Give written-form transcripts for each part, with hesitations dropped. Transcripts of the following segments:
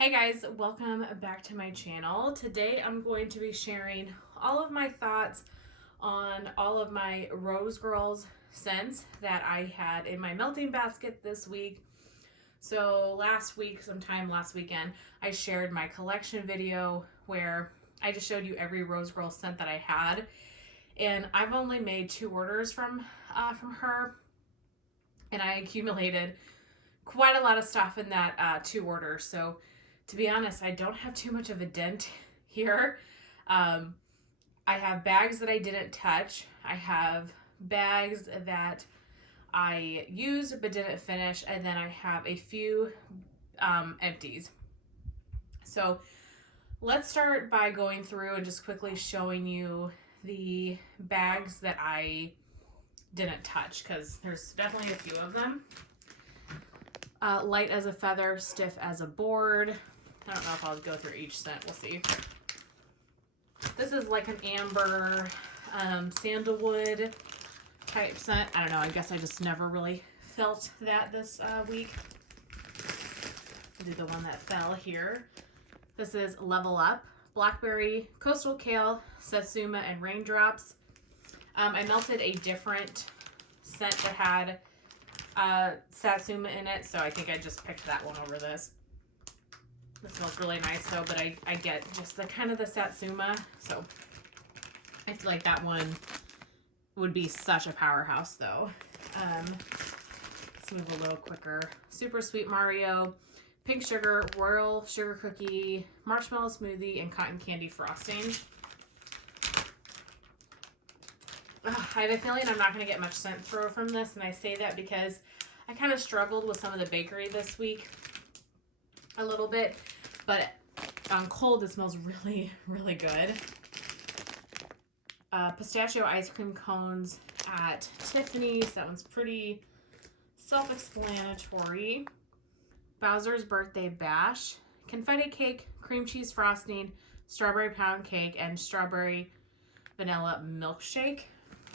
Hey guys, welcome back to my channel. Today I'm going to be sharing all of my thoughts on all of my RoseGirls scents that I had in my melting basket this week. So sometime last weekend, I shared my collection video where I just showed you every RoseGirl scent that I had. And I've only made 2 orders from her, and I accumulated quite a lot of stuff in that 2 orders. So to be honest, I don't have too much of a dent here. I have bags that I didn't touch. I have bags that I used but didn't finish, and then I have a few empties. So let's start by going through and just quickly showing you the bags that I didn't touch, because there's definitely a few of them. Light as a feather, stiff as a board. I don't know if I'll go through each scent. We'll see. This is like an amber sandalwood type scent. I don't know. I guess I just never really felt that this week. I'll do the one that fell here. This is Level Up. Blackberry, Coastal Kale, Satsuma, and Raindrops. I melted a different scent that had Satsuma in it, so I think I just picked that one over this. This smells really nice though, but I get just the kind of the Satsuma, so I feel like that one would be such a powerhouse though. Let's move a little quicker. Super Sweet Mario, Pink Sugar, Royal Sugar Cookie, Marshmallow Smoothie, and Cotton Candy Frosting. I have a feeling I'm not going to get much scent throw from this, and I say that because I kind of struggled with some of the bakery this week a little bit, but on cold it smells really, really good. Pistachio ice cream cones at Tiffany's. That one's pretty self-explanatory. Bowser's Birthday Bash, confetti cake, cream cheese frosting, strawberry pound cake, and strawberry vanilla milkshake.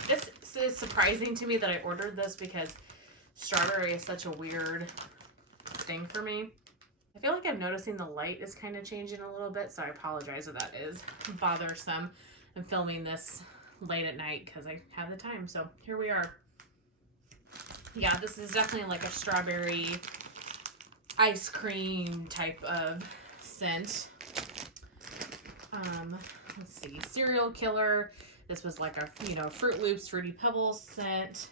This is surprising to me that I ordered this because strawberry is such a weird thing for me. I feel like I'm noticing the light is kind of changing a little bit, so I apologize if that is bothersome. I'm filming this late at night because I have the time, so here we are. Yeah, this is definitely like a strawberry ice cream type of scent. Let's see, Serial Killer. This was like a, Fruit Loops, Fruity Pebbles scent.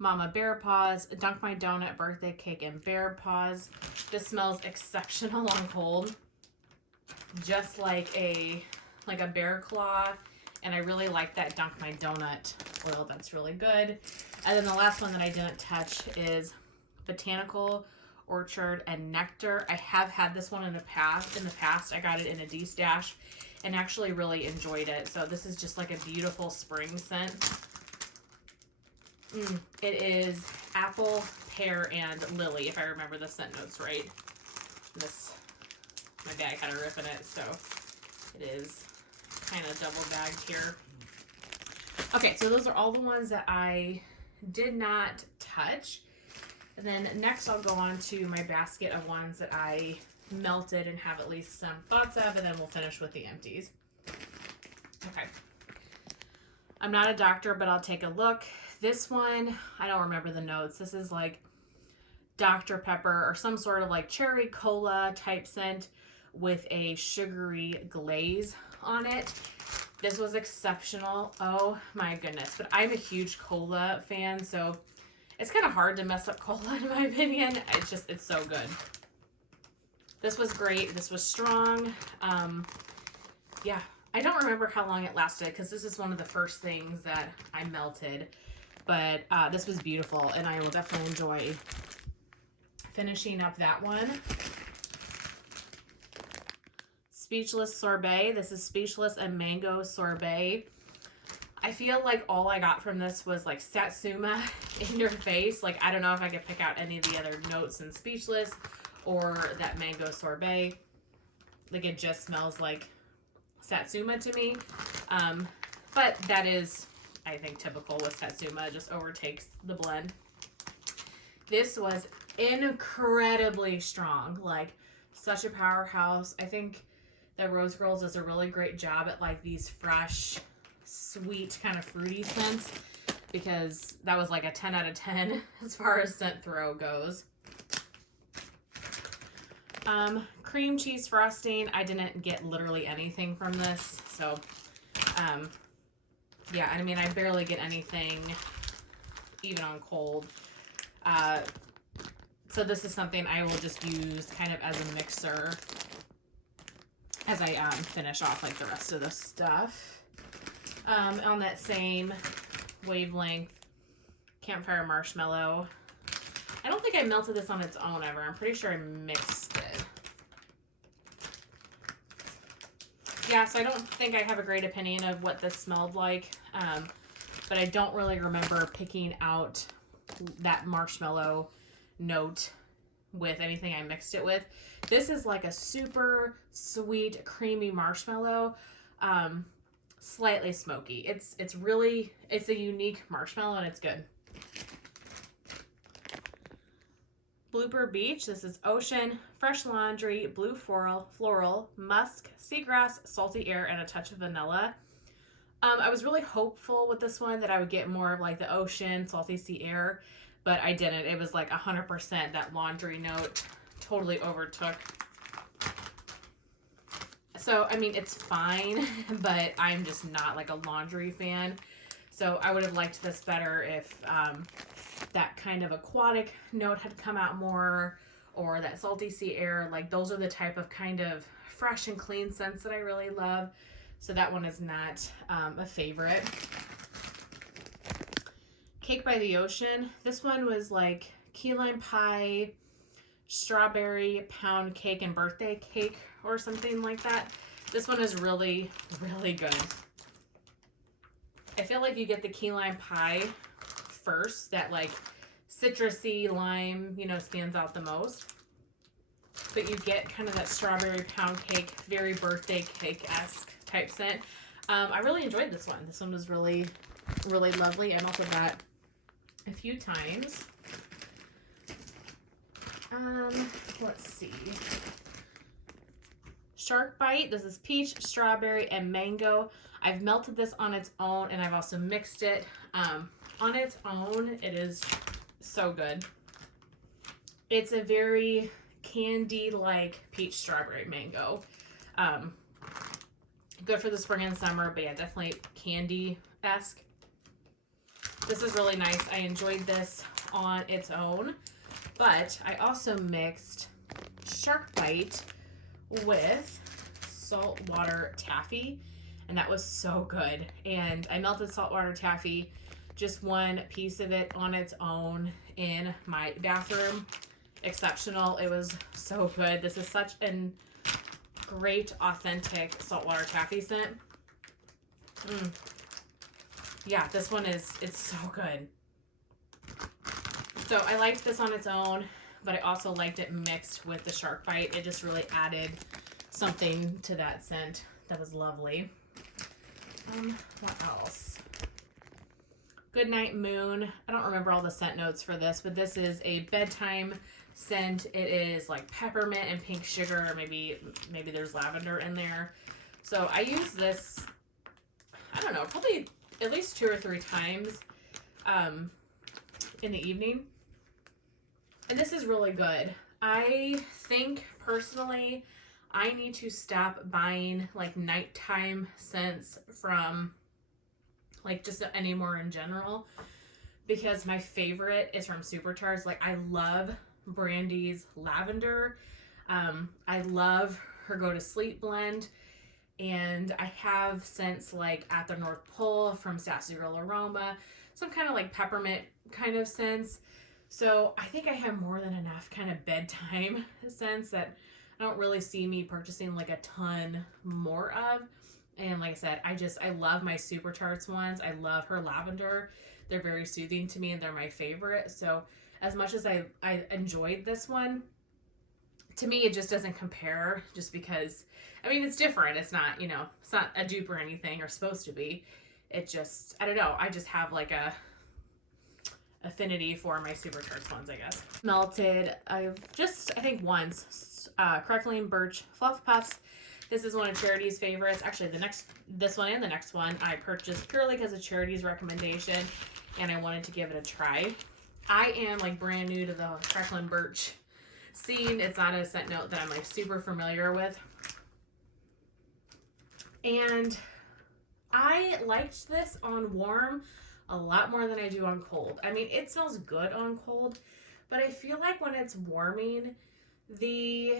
Mama Bear Paws, Dunk My Donut, Birthday Cake, and Bear Paws. This smells exceptional on cold. Just like a bear claw. And I really like that Dunk My Donut oil. That's really good. And then the last one that I didn't touch is Botanical Orchard and Nectar. I have had this one in the past. I got it in a D-stash and actually really enjoyed it. So this is just like a beautiful spring scent. It is apple, pear, and lily, if I remember the scent notes right. My bag had a rip in it, so it is kind of double bagged here. Okay, so those are all the ones that I did not touch. And then next I'll go on to my basket of ones that I melted and have at least some thoughts of, and then we'll finish with the empties. Okay. I'm not a doctor, but I'll take a look. This one, I don't remember the notes. This is like Dr. Pepper or some sort of like cherry cola type scent with a sugary glaze on it. This was exceptional. Oh my goodness. But I'm a huge cola fan, so it's kind of hard to mess up cola in my opinion. It's so good. This was great. This was strong. Yeah, I don't remember how long it lasted because this is one of the first things that I melted. But this was beautiful, and I will definitely enjoy finishing up that one. Speechless Sorbet. This is Speechless and Mango Sorbet. I feel like all I got from this was like Satsuma in your face. Like, I don't know if I could pick out any of the other notes in Speechless or that Mango Sorbet. Like, it just smells like Satsuma to me. But that is, I think, typical with Satsuma. It just overtakes the blend. This was incredibly strong, like such a powerhouse. I think that RoseGirls does a really great job at like these fresh, sweet, kind of fruity scents, because that was like a 10 out of 10 as far as scent throw goes. Cream cheese frosting. I didn't get literally anything from this, so yeah, I mean, I barely get anything even on cold. So this is something I will just use kind of as a mixer as I finish off like the rest of the stuff. On that same wavelength, Campfire Marshmallow. I don't think I melted this on its own ever. I'm pretty sure I mixed it. Yeah, so I don't think I have a great opinion of what this smelled like, but I don't really remember picking out that marshmallow note with anything I mixed it with. This is like a super sweet, creamy marshmallow, slightly smoky. It's a unique marshmallow and it's good. Blooper Beach. This is ocean, fresh laundry, blue floral, musk, seagrass, salty air, and a touch of vanilla. I was really hopeful with this one that I would get more of like the ocean, salty sea air, but I didn't. It was like 100% that laundry note totally overtook. So, I mean, it's fine, but I'm just not like a laundry fan. So I would have liked this better if that kind of aquatic note had come out more, or that salty sea air. Like, those are the type of kind of fresh and clean scents that I really love. So that one is not a favorite. Cake by the Ocean. This one was like key lime pie, strawberry pound cake, and birthday cake or something like that. This one is really, really good. I feel like you get the key lime pie first. That like citrusy lime, you know, stands out the most. But you get kind of that strawberry pound cake, very birthday cake-esque type scent. I really enjoyed this one. This one was really, really lovely. I melted that a few times. Let's see. Shark Bite. This is peach, strawberry, and mango. I've melted this on its own, and I've also mixed it. On its own, it is so good. It's a very candy-like peach, strawberry, mango. Good for the spring and summer, but yeah, definitely candy-esque. This is really nice. I enjoyed this on its own, but I also mixed Shark Bite with saltwater taffy, and that was so good. And I melted saltwater taffy, just one piece of it on its own in my bathroom. Exceptional. It was so good. This is such a great, authentic saltwater taffy scent. Yeah, this one it's so good. So I liked this on its own, but I also liked it mixed with the Shark Bite. It just really added something to that scent that was lovely. What else? Goodnight Moon. I don't remember all the scent notes for this, but this is a bedtime scent. It is like peppermint and pink sugar. Maybe there's lavender in there. So I use this, I don't know, probably at least 2 or 3 times in the evening. And this is really good. I think personally I need to stop buying like nighttime scents from like just anymore in general, because my favorite is from Supercharged. Like, I love Brandy's lavender. I love her Go to Sleep blend, and I have scents like At the North Pole from Sassy Girl Aroma, some kind of like peppermint kind of scents. So I think I have more than enough kind of bedtime scents that I don't really see me purchasing like a ton more of. And like I said, I love my Supercharged ones. I love her lavender. They're very soothing to me, and they're my favorite. So as much as I enjoyed this one, to me it just doesn't compare, just because, I mean, it's different. It's not, you know, it's not a dupe or anything, or supposed to be. It just, I don't know. I just have like a affinity for my supercharged ones, I guess. Melted, I think once, Crackling Birch Fluff Puffs. This is one of Charity's favorites. Actually, this one and the next one I purchased purely because of Charity's recommendation, and I wanted to give it a try. I am like brand new to the Crackling Birch scene. It's not a scent note that I'm like super familiar with. And I liked this on warm a lot more than I do on cold. I mean, it smells good on cold, but I feel like when it's warming, the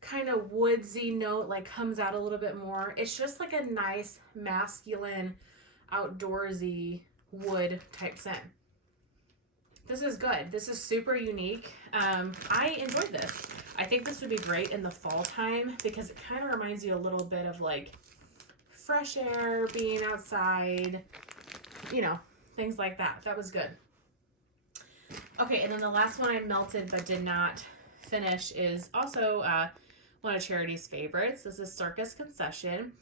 kind of woodsy note like comes out a little bit more. It's just like a nice masculine outdoorsy wood type scent. This is good. This is super unique. I enjoyed this. I think this would be great in the fall time because it kind of reminds you a little bit of like fresh air, being outside, you know, things like that. That was good. Okay, and then the last one I melted but did not finish is also one of Charity's favorites. This is Circus Concession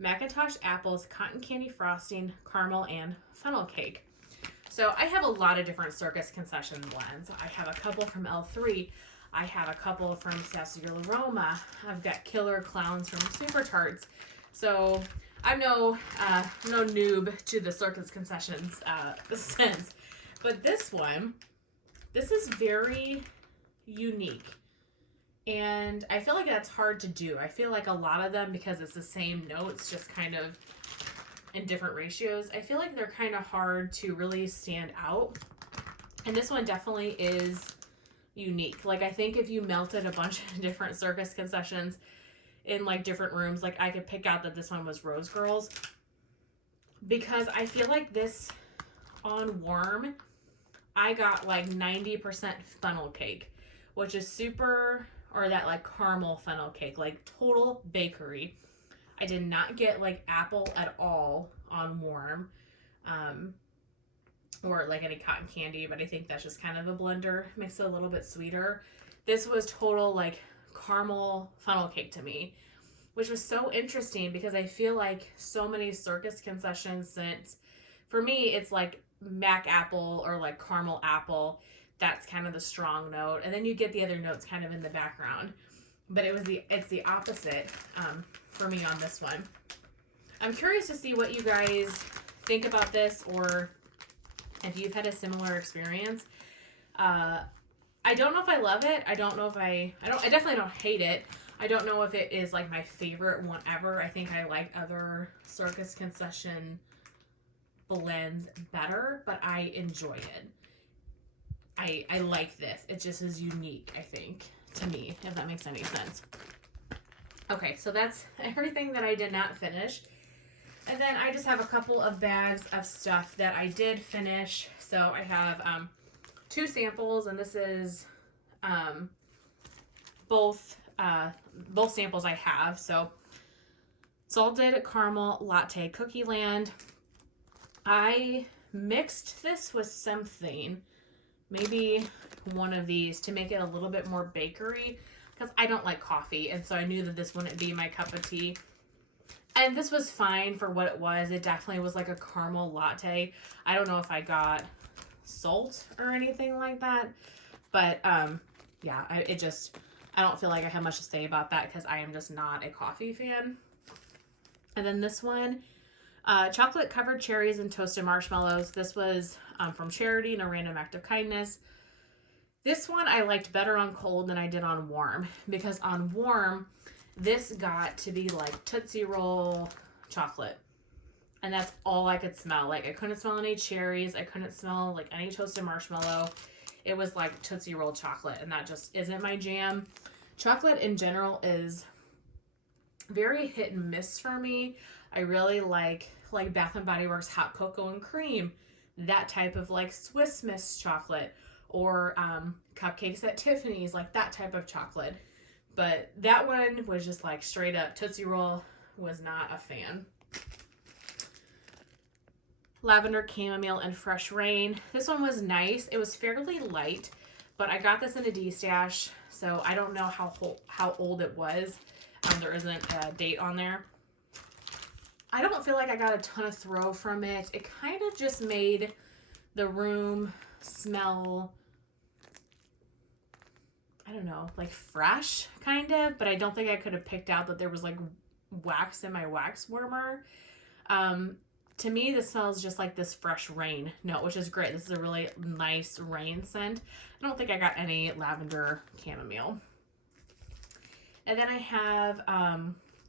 Macintosh Apples Cotton Candy Frosting Caramel and Funnel Cake. So I have a lot of different Circus Concession blends. I have a couple from L3. I have a couple from Sarsaparilla Aroma. I've got Killer Clowns from Super Tarts. So I'm no noob to the Circus Concessions scents. But this is very unique. And I feel like that's hard to do. I feel like a lot of them, because it's the same notes, just kind of in different ratios, I feel like they're kind of hard to really stand out. And this one definitely is unique. Like, I think if you melted a bunch of different Circus Concessions in like different rooms, like I could pick out that this one was RoseGirls, because I feel like this on warm, I got like 90% funnel cake, which is super, or that like caramel funnel cake, like total bakery. I did not get like apple at all on warm, or like any cotton candy, but I think that's just kind of a blender, makes it a little bit sweeter. This was total like caramel funnel cake to me, which was so interesting because I feel like so many Circus Concession scents, for me, it's like mac apple or like caramel apple. That's kind of the strong note. And then you get the other notes kind of in the background. But it's the opposite for me on this one. I'm curious to see what you guys think about this, or if you've had a similar experience. I don't know if I love it. I don't know if I definitely don't hate it. I don't know if it is like my favorite one ever. I think I like other Circus Concession blends better, but I enjoy it. I like this. It just is unique, I think, to me, if that makes any sense. Okay, so that's everything that I did not finish. And then I just have a couple of bags of stuff that I did finish. So I have 2 samples, and this is both samples I have. So Salted Caramel Latte Cookie Land. I mixed this with something, maybe one of these, to make it a little bit more bakery, because I don't like coffee, and so I knew that this wouldn't be my cup of tea. And this was fine for what it was. It definitely was like a caramel latte. I don't know if I got salt or anything like that, but yeah, I don't feel like I have much to say about that because I am just not a coffee fan. And then this one, chocolate covered cherries and toasted marshmallows. This was from Charity, No Random Act of Kindness. This one I liked better on cold than I did on warm, because on warm, this got to be like Tootsie Roll chocolate. And that's all I could smell. Like, I couldn't smell any cherries. I couldn't smell like any toasted marshmallow. It was like Tootsie Roll chocolate, and that just isn't my jam. Chocolate in general is very hit and miss for me. I really like Bath & Body Works Hot Cocoa and Cream, that type of like Swiss Miss chocolate, or cupcakes at Tiffany's, like that type of chocolate. But that one was just like straight up Tootsie Roll. Was not a fan. Lavender Chamomile and Fresh Rain. This one was nice. It was fairly light, but I got this in a D-stash, so I don't know how old it was. There isn't a date on there. I don't feel like I got a ton of throw from it. It kind of just made the room smell, I don't know, like fresh kind of, but I don't think I could have picked out that there was like wax in my wax warmer. To me, this smells just like this fresh rain note, which is great. This is a really nice rain scent. I don't think I got any lavender chamomile. And then I have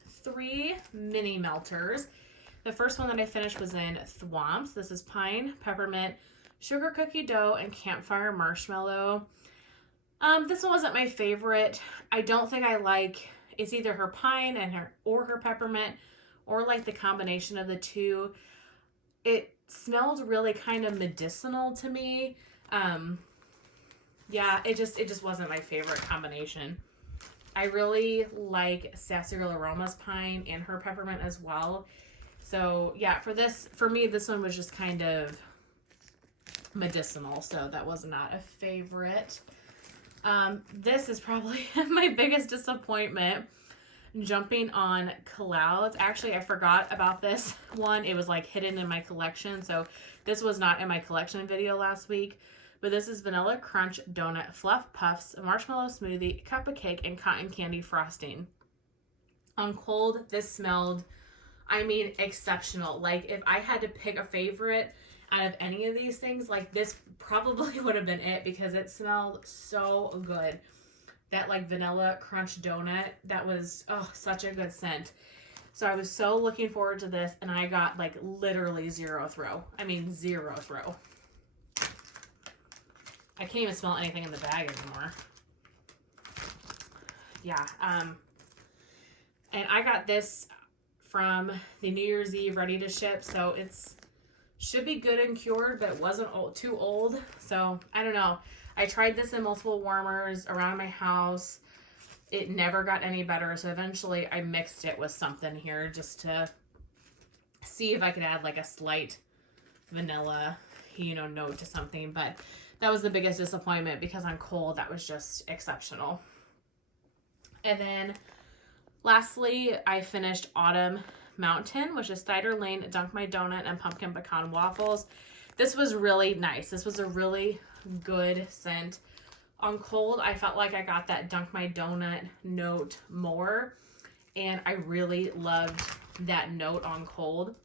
3 mini melters. The first one that I finished was in Thwomps. This is pine, peppermint, sugar cookie dough, and campfire marshmallow. This one wasn't my favorite. I don't think I like, it's either her pine and her peppermint, or like the combination of the two. It smelled really kind of medicinal to me. Yeah, it just wasn't my favorite combination. I really like Sassy Girl Aromas pine and her peppermint as well. So yeah, for me, this one was just kind of medicinal, so that was not a favorite. This is probably my biggest disappointment. Jumping on Clouds. Actually, I forgot about this one. It was like hidden in my collection, so this was not in my collection video last week. But this is Vanilla Crunch Donut Fluff Puffs, Marshmallow Smoothie, Cup of Cake, and Cotton Candy Frosting. On cold, this smelled, I mean, exceptional. Like, if I had to pick a favorite out of any of these things, like, this probably would have been it, because it smelled so good. That like vanilla crunch donut, that was, oh, such a good scent. So I was so looking forward to this, and I got like literally 0 throw. I mean 0 throw. I can't even smell anything in the bag anymore. Yeah, and I got this from the New Year's Eve ready to ship, so it's should be good and cured, but it wasn't too old. So I don't know. I tried this in multiple warmers around my house. It never got any better, so eventually I mixed it with something here just to see if I could add like a slight vanilla, note to something. But that was the biggest disappointment, because on cold, that was just exceptional. And then lastly, I finished Autumn Mountain, which is Cider Lane, Dunk My Donut, and Pumpkin Pecan Waffles. This was really nice. This was a really good scent. On cold, I felt like I got that Dunk My Donut note more, and I really loved that note on cold.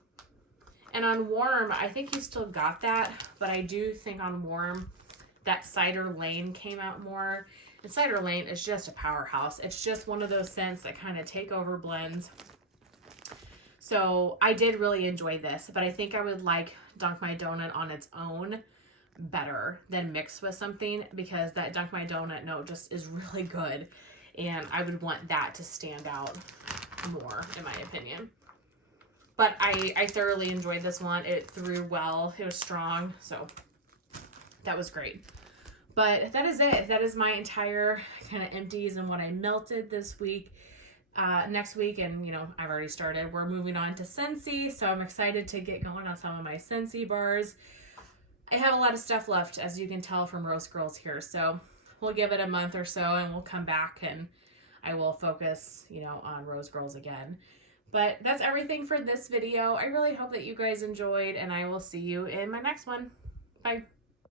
And on warm, I think you still got that, but I do think on warm that Cider Lane came out more. And Cider Lane is just a powerhouse. It's just one of those scents that kind of take over blends. So I did really enjoy this, but I think I would like Dunk My Donut on its own better than mixed with something, because that Dunk My Donut note just is really good, and I would want that to stand out more, in my opinion. But I thoroughly enjoyed this one. It threw well. It was strong, so that was great. But that is it. That is my entire kind of empties and what I melted this week. Next week, and I've already started, we're moving on to Scentsy, so I'm excited to get going on some of my Scentsy bars. I have a lot of stuff left, as you can tell from RoseGirls here, so we'll give it a month or so, and we'll come back, and I will focus, on RoseGirls again. But that's everything for this video. I really hope that you guys enjoyed, and I will see you in my next one. Bye.